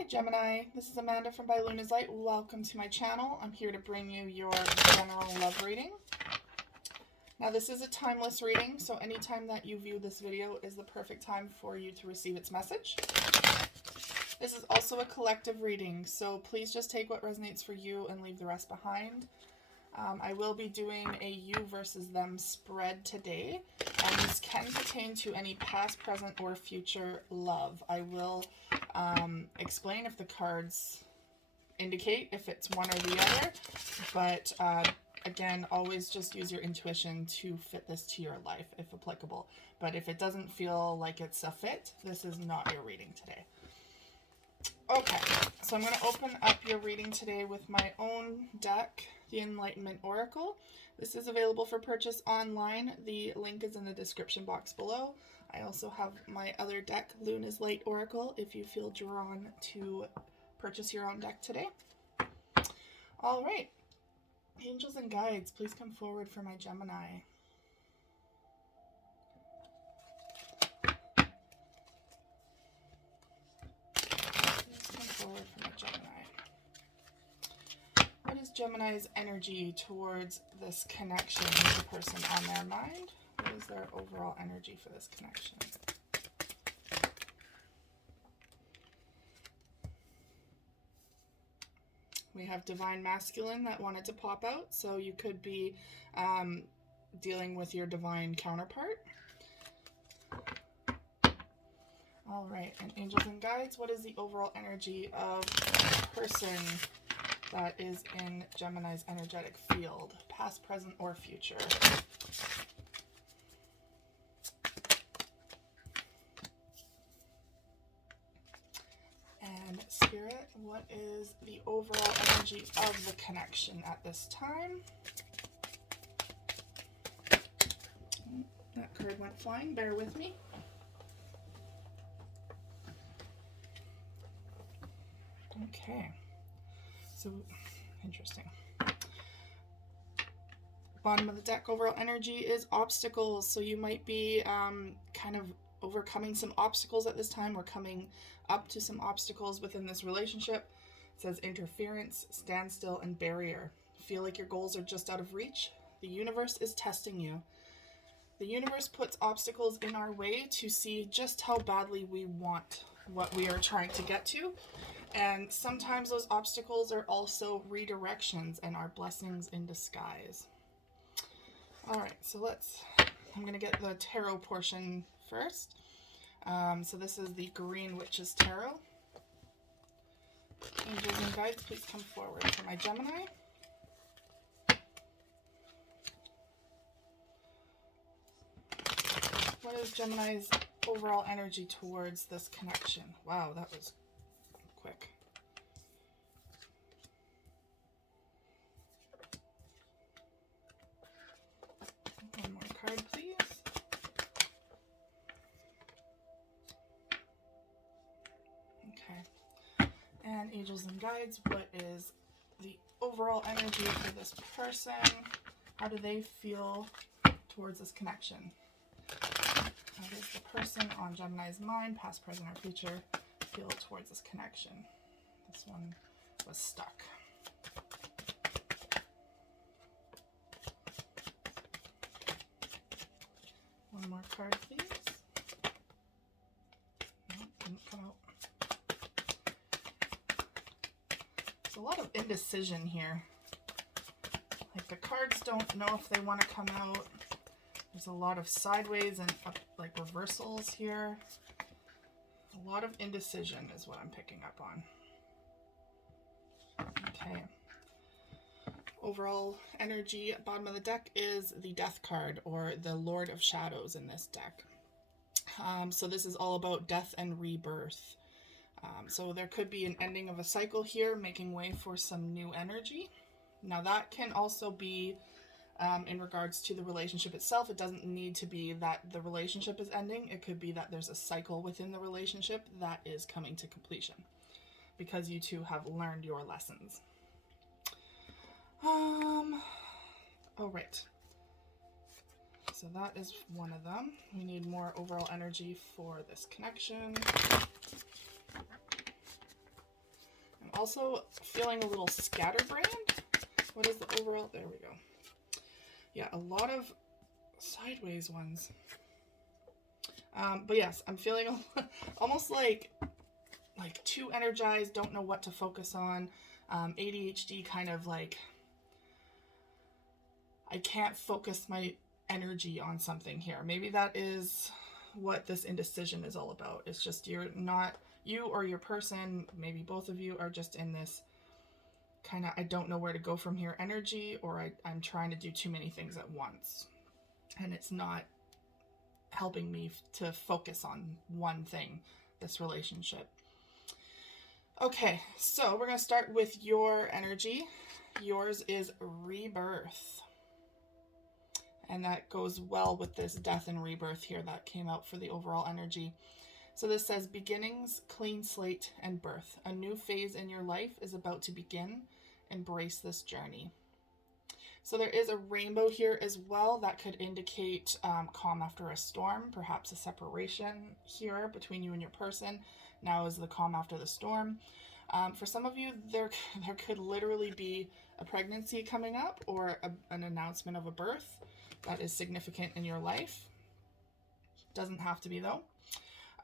Hi Gemini, this is Amanda from By Luna's Light. Welcome to my channel. I'm here to bring you your general love reading. Now this is a timeless reading, so anytime that you view this video is the perfect time for you to receive its message. This is also a collective reading, so please just take what resonates for you and leave the rest behind. I will be doing a you versus them spread today, and this can pertain to any past, present, or future love. I will explain if the cards indicate if it's one or the other, but again, always just use your intuition to fit this to your life if applicable. But if it doesn't feel like it's a fit, this is not your reading today. Okay, so I'm going to open up your reading today with my own deck, the Enlightenment Oracle. This is available for purchase online. The link is in the description box below. I also have my other deck, Luna's Light Oracle, if you feel drawn to purchase your own deck today. All right, angels and guides, please come forward for my Gemini. Forward for my Gemini. What is Gemini's energy towards this connection with the person on their mind? What is their overall energy for this connection? We have Divine Masculine that wanted to pop out, so you could be dealing with your divine counterpart. All right, and angels and guides, what is the overall energy of the person that is in Gemini's energetic field, past, present, or future? And Spirit, what is the overall energy of the connection at this time? That card went flying, bear with me. Okay, so interesting. Bottom of the deck, overall energy is obstacles. So you might be kind of overcoming some obstacles at this time, or coming up to some obstacles within this relationship. It says interference, standstill, and barrier. Feel like your goals are just out of reach? The universe is testing you. The universe puts obstacles in our way to see just how badly we want what we are trying to get to. And sometimes those obstacles are also redirections and are blessings in disguise. All right, so I'm going to get the tarot portion first. So this is the Green Witch's Tarot. Angels and guides, please come forward for my Gemini. What is Gemini's overall energy towards this connection? Wow, that was quick. One more card, please. Okay. And angels and guides, what is the overall energy for this person? How do they feel towards this connection? How does the person on Gemini's mind, past, present, or future, feel towards this connection? This one was stuck. One more card, please. No, didn't come out. There's a lot of indecision here. Like the cards don't know if they want to come out. There's a lot of sideways and up, like reversals here. A lot of indecision is what I'm picking up on. Okay. Overall energy at bottom of the deck is the Death card, or the Lord of Shadows in this deck. So this is all about death and rebirth. So there could be an ending of a cycle here, making way for some new energy. Now that can also be in regards to the relationship itself. It doesn't need to be that the relationship is ending. It could be that there's a cycle within the relationship that is coming to completion because you two have learned your lessons. Oh, right. So that is one of them. We need more overall energy for this connection. also feeling a little scatterbrained. What is the overall? There we go. Yeah, a lot of sideways ones. But yes, I'm feeling almost like too energized, don't know what to focus on. ADHD kind of like, I can't focus my energy on something here. Maybe that is what this indecision is all about. It's just you or your person, maybe both of you are just in this kind of, I don't know where to go from here energy, or I'm trying to do too many things at once. And it's not helping me to focus on one thing, this relationship. Okay, so we're going to start with your energy. Yours is rebirth. And that goes well with this death and rebirth here that came out for the overall energy. So this says beginnings, clean slate, and birth. A new phase in your life is about to begin. Embrace this journey. So there is a rainbow here as well that could indicate calm after a storm, perhaps a separation here between you and your person. Now is the calm after the storm. For some of you, there could literally be a pregnancy coming up, or an announcement of a birth that is significant in your life. Doesn't have to be though.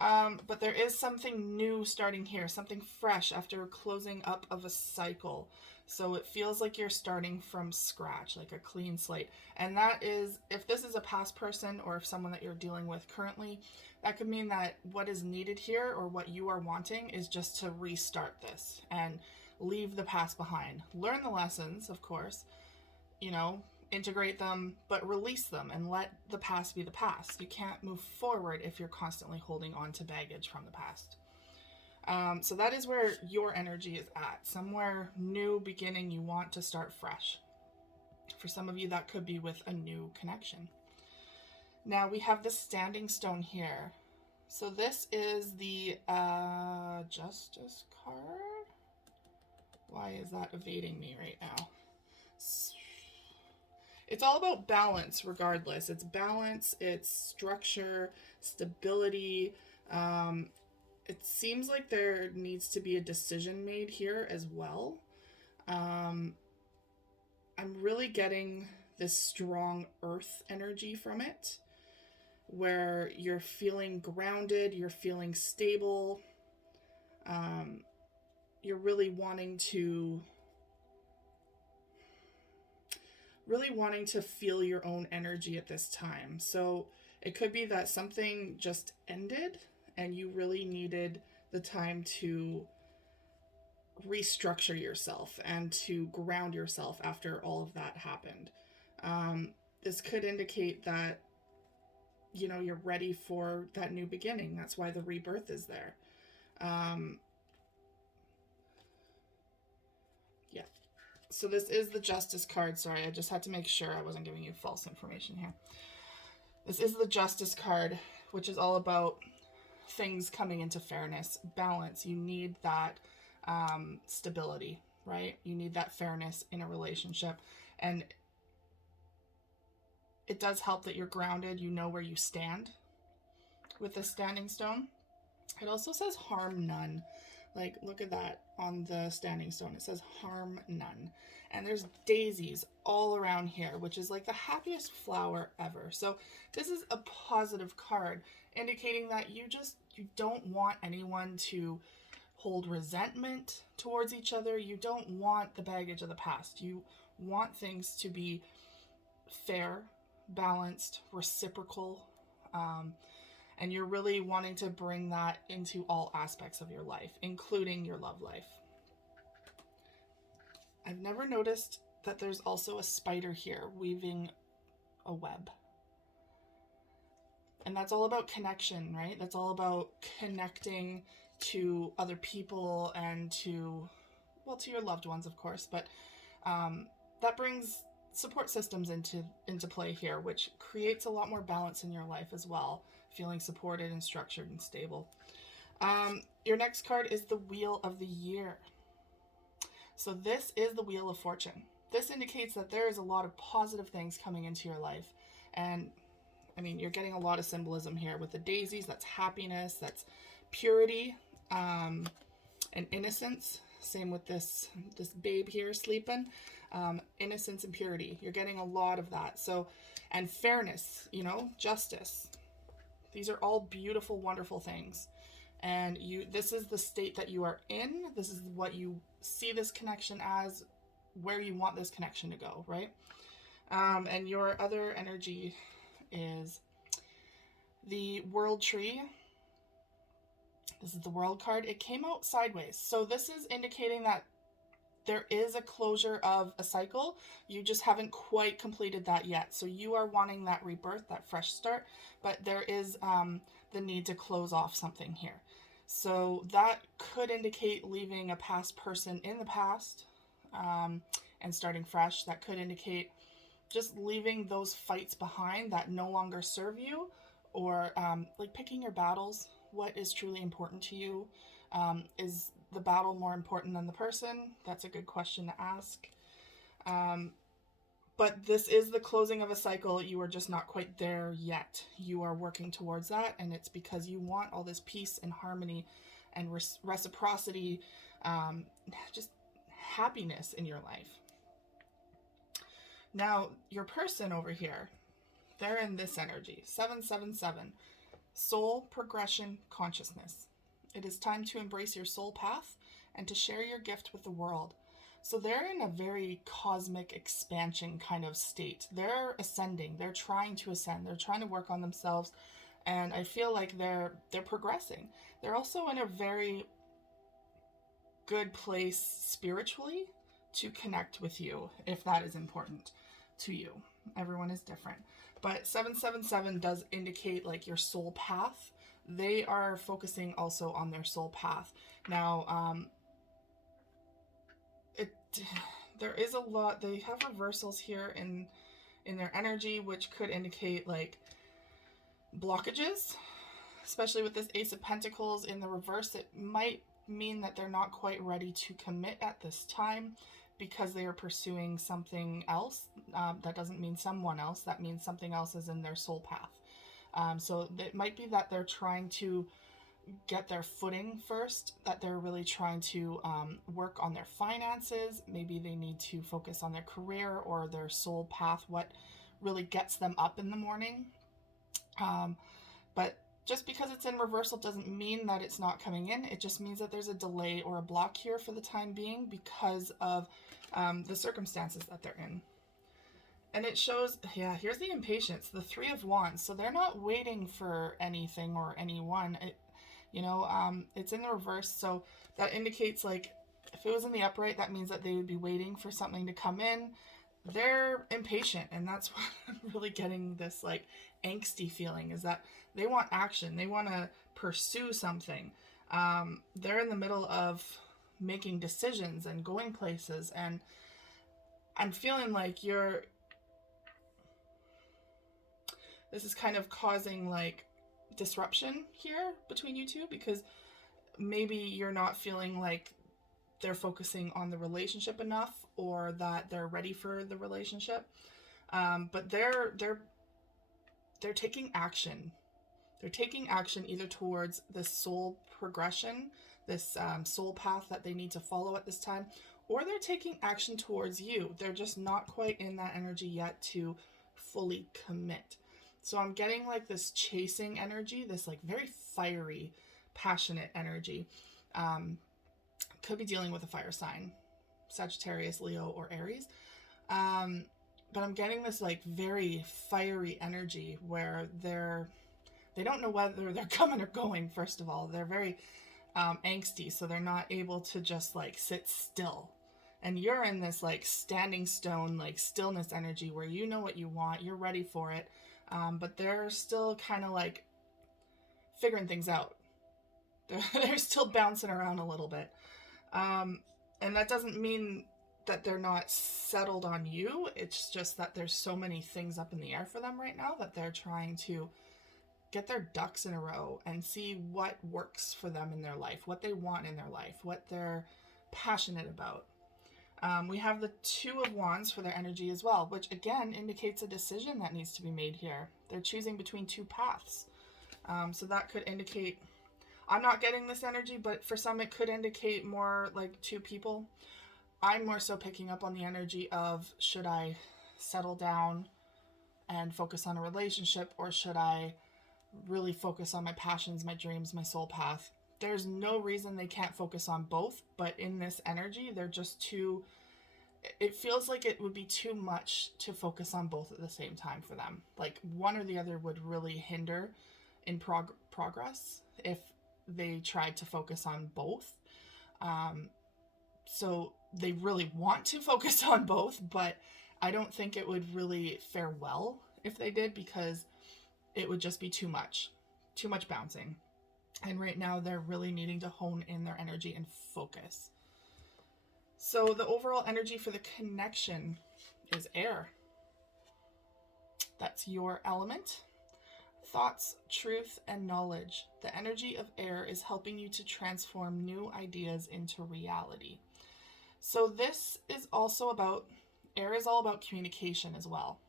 But there is something new starting here, something fresh after closing up of a cycle. So it feels like you're starting from scratch, like a clean slate. And that is, if this is a past person or if someone that you're dealing with currently, that could mean that what is needed here, or what you are wanting, is just to restart this and leave the past behind. Learn the lessons, of course, integrate them, but release them and let the past be the past. You can't move forward if you're constantly holding on to baggage from the past. So that is where your energy is at. Somewhere new beginning, you want to start fresh. For some of you, that could be with a new connection. Now we have the standing stone here. So this is the Justice card. Why is that evading me right now? It's all about balance regardless. It's balance, it's structure, stability. It seems like there needs to be a decision made here as well. I'm really getting this strong earth energy from it, where you're feeling grounded, you're feeling stable. You're really wanting to feel your own energy at this time. So it could be that something just ended and you really needed the time to restructure yourself and to ground yourself after all of that happened. This could indicate that, you're ready for that new beginning. That's why the rebirth is there. Yeah. So this is the Justice card. Sorry, I just had to make sure I wasn't giving you false information here. This is the Justice card, which is all about things coming into fairness, balance. You need that stability, right? You need that fairness in a relationship. And it does help that you're grounded. You know where you stand with the standing stone. It also says harm none. Like, look at that on the standing stone. It says harm none. And there's daisies all around here, which is like the happiest flower ever. So this is a positive card, indicating that you don't want anyone to hold resentment towards each other. You don't want the baggage of the past. You want things to be fair, balanced, reciprocal, and you're really wanting to bring that into all aspects of your life, including your love life. I've never noticed that there's also a spider here weaving a web. And that's all about connection, right? That's all about connecting to other people and to your loved ones, of course. But that brings support systems into play here, which creates a lot more balance in your life as well, feeling supported and structured and stable. Your next card is the Wheel of the Year. So this is the Wheel of Fortune. This indicates that there is a lot of positive things coming into your life. And I mean, you're getting a lot of symbolism here with the daisies. That's happiness, that's purity, and innocence. Same with this babe here sleeping. Innocence and purity. You're getting a lot of that. So, and fairness, you know, justice. These are all beautiful, wonderful things. And this is the state that you are in. This is what you see this connection as, where you want this connection to go, right? And your other energy is the World Tree. This is the World card. It came out sideways. So this is indicating that there is a closure of a cycle. You just haven't quite completed that yet. So you are wanting that rebirth, that fresh start, but there is the need to close off something here. So that could indicate leaving a past person in the past and starting fresh. That could indicate just leaving those fights behind that no longer serve you, or like picking your battles. What is truly important to you? Is the battle more important than the person? That's a good question to ask. But this is the closing of a cycle. You are just not quite there yet. You are working towards that, and it's because you want all this peace and harmony and reciprocity, just happiness in your life. Now, your person over here, they're in this energy, 777, soul progression consciousness. It is time to embrace your soul path and to share your gift with the world. So they're in a very cosmic expansion kind of state. They're ascending. They're trying to ascend. They're trying to work on themselves. And I feel like they're progressing. They're also in a very good place spiritually to connect with you, if that is important to you. Everyone is different. But 777 does indicate like your soul path. They are focusing also on their soul path. Now, there is a lot. They have reversals here in their energy, which could indicate like blockages, especially with this Ace of Pentacles in the reverse. It might mean that they're not quite ready to commit at this time because they are pursuing something else. That doesn't mean someone else. That means something else is in their soul path. So it might be that they're trying to get their footing first, that they're really trying to work on their finances. Maybe they need to focus on their career or their soul path, what really gets them up in the morning. But just because it's in reversal doesn't mean that it's not coming in. It just means that there's a delay or a block here for the time being because of the circumstances that they're in. And it shows, yeah, here's the impatience, the Three of Wands. So they're not waiting for anything or anyone. It's in the reverse. So that indicates like if it was in the upright, that means that they would be waiting for something to come in. They're impatient, and that's what I'm really getting this like angsty feeling, is that they want action. They want to pursue something. They're in the middle of making decisions and going places, and I'm feeling like this is kind of causing like disruption here between you two, because maybe you're not feeling like they're focusing on the relationship enough, or that they're ready for the relationship. But they're taking action. They're taking action either towards this soul progression, this soul path that they need to follow at this time, or they're taking action towards you. They're just not quite in that energy yet to fully commit. So I'm getting like this chasing energy, this like very fiery, passionate energy. Could be dealing with a fire sign, Sagittarius, Leo, or Aries. But I'm getting this like very fiery energy where they don't know whether they're coming or going. First of all, they're very angsty, so they're not able to just like sit still. And you're in this like standing stone, like stillness energy where you know what you want, you're ready for it. But they're still kind of like figuring things out. They're still bouncing around a little bit. And that doesn't mean that they're not settled on you. It's just that there's so many things up in the air for them right now that they're trying to get their ducks in a row and see what works for them in their life, what they want in their life, what they're passionate about. We have the Two of Wands for their energy as well, which again indicates a decision that needs to be made here. They're choosing between two paths. So that could indicate I'm not getting this energy, but for some it could indicate more like two people. I'm more so picking up on the energy of, should I settle down and focus on a relationship, or should I really focus on my passions, my dreams, my soul path? There's no reason they can't focus on both, but in this energy, they're just too, it feels like it would be too much to focus on both at the same time for them. Like one or the other would really hinder in progress if they tried to focus on both. So they really want to focus on both, but I don't think it would really fare well if they did, because it would just be too much bouncing. And right now they're really needing to hone in their energy and focus. So the overall energy for the connection is air. That's your element. Thoughts, truth, and knowledge. The energy of air is helping you to transform new ideas into reality. So this is also about, air is all about communication as well.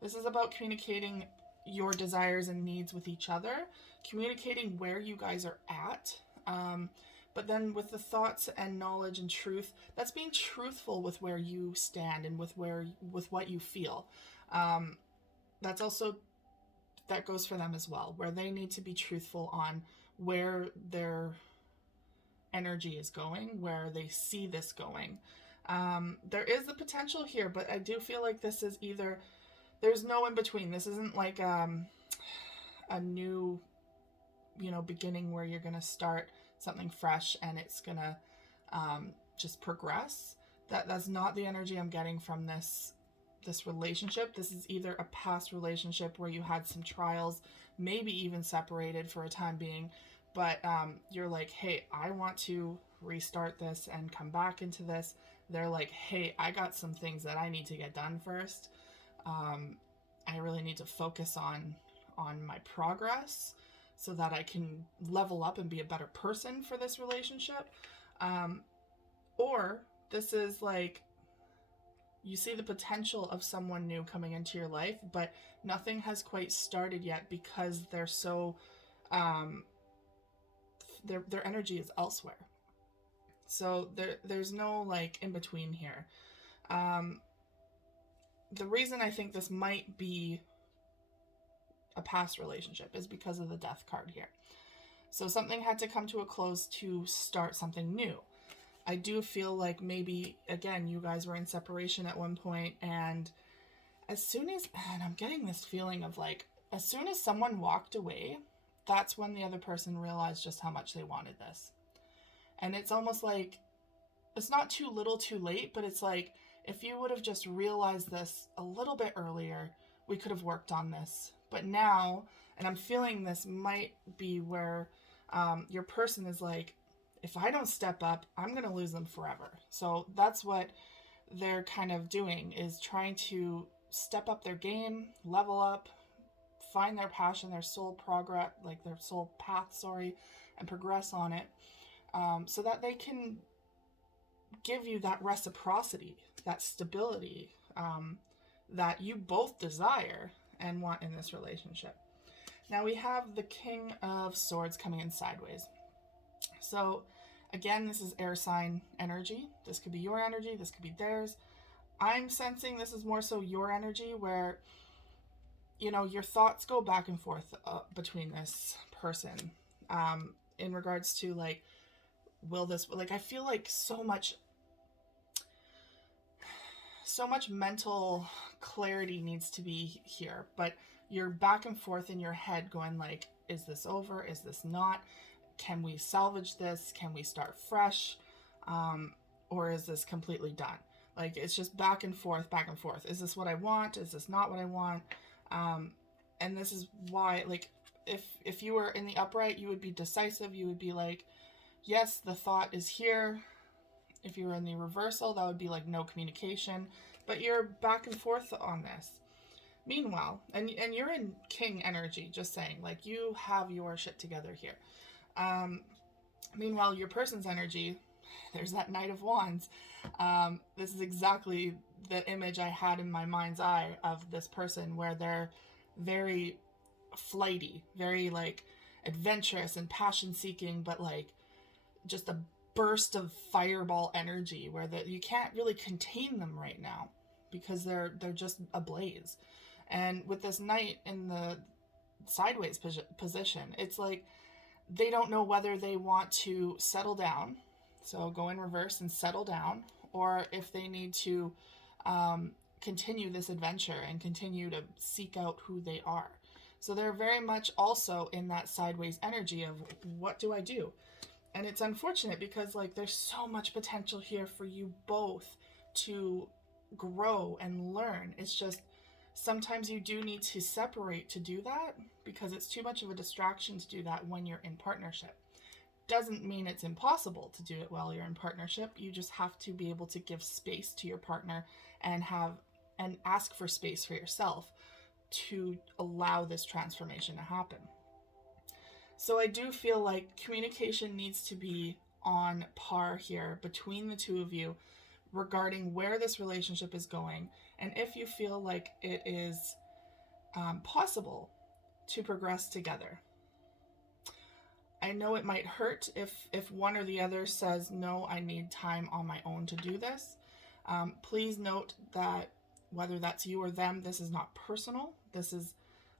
This is about communicating your desires and needs with each other, communicating where you guys are at. But then with the thoughts and knowledge and truth, that's being truthful with where you stand and with what you feel. That's also, that goes for them as well, where they need to be truthful on where their energy is going, where they see this going. There is the potential here, but I do feel like this is either, there's no in between. This isn't like a new, beginning where you're going to start something fresh and it's going to just progress. That's not the energy I'm getting from this relationship. This is either a past relationship where you had some trials, maybe even separated for a time being, but you're like, hey, I want to restart this and come back into this. They're like, hey, I got some things that I need to get done first. I really need to focus on my progress so that I can level up and be a better person for this relationship. Or this is like, you see the potential of someone new coming into your life, but nothing has quite started yet because they're so, their energy is elsewhere. So there's no like in between here. The reason I think this might be a past relationship is because of the Death card here. So something had to come to a close to start something new. I do feel like maybe, again, you guys were in separation at one point, and I'm getting this feeling of like, as soon as someone walked away, that's when the other person realized just how much they wanted this. And it's almost like, it's not too little too late, but it's like, if you would have just realized this a little bit earlier, we could have worked on this. But now, and I'm feeling this might be where your person is like, if I don't step up, I'm going to lose them forever. So that's what they're kind of doing, is trying to step up their game, level up, find their passion, their soul progress, like their soul path, and progress on it, so that they can give you that reciprocity, that stability, that you both desire and want in this relationship. Now we have the King of Swords coming in sideways. So again, this is air sign energy. This could be your energy. This could be theirs. I'm sensing this is more so your energy, where, your thoughts go back and forth between this person in regards to like, will this, like, I feel like so much mental clarity needs to be here, but you're back and forth in your head going like, is this over? Is this not? Can we salvage this? Can we start fresh? Or is this completely done? Like, it's just back and forth. Is this what I want? Is this not what I want? And this is why, like, if you were in the upright, you would be decisive. You would be like, yes, the thought is here. If you were in the reversal, that would be like no communication, but you're back and forth on this. Meanwhile, and you're in King energy, just saying, like, you have your shit together here. Meanwhile, your person's energy, there's that Knight of Wands. This is exactly the image I had in my mind's eye of this person, where they're very flighty, very like, adventurous and passion seeking, but like just a burst of fireball energy where you can't really contain them right now because they're just ablaze. And with this Knight in the sideways position, it's like they don't know whether they want to settle down, so go in reverse and settle down, or if they need to continue this adventure and continue to seek out who they are. So they're very much also in that sideways energy of, what do I do? And it's unfortunate because like there's so much potential here for you both to grow and learn. It's just sometimes you do need to separate to do that because it's too much of a distraction to do that when you're in partnership. Doesn't mean it's impossible to do it while you're in partnership. You just have to be able to give space to your partner and ask for space for yourself to allow this transformation to happen. So I do feel like communication needs to be on par here between the two of you regarding where this relationship is going, and if you feel like it is possible to progress together. I know it might hurt if one or the other says, no, I need time on my own to do this. Please note that whether that's you or them, this is not personal. This is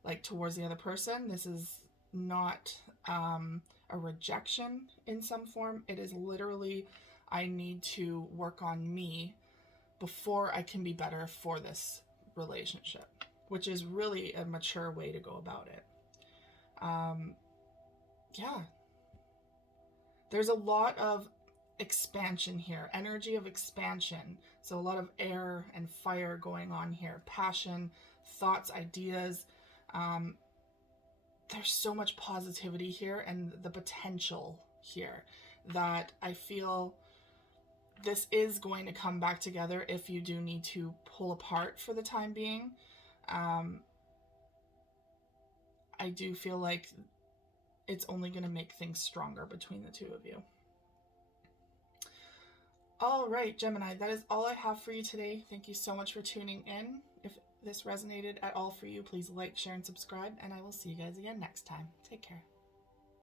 like towards the other person. This is not a rejection in some form. It is literally, I need to work on me before I can be better for this relationship, which is really a mature way to go about it. Yeah. There's a lot of expansion here, energy of expansion. So a lot of air and fire going on here, passion, thoughts, ideas. There's so much positivity here and the potential here that I feel this is going to come back together if you do need to pull apart for the time being. I do feel like it's only going to make things stronger between the two of you. All right, Gemini, that is all I have for you today. Thank you so much for tuning in. If this resonated at all for you, please like, share, and subscribe, and I will see you guys again next time. Take care.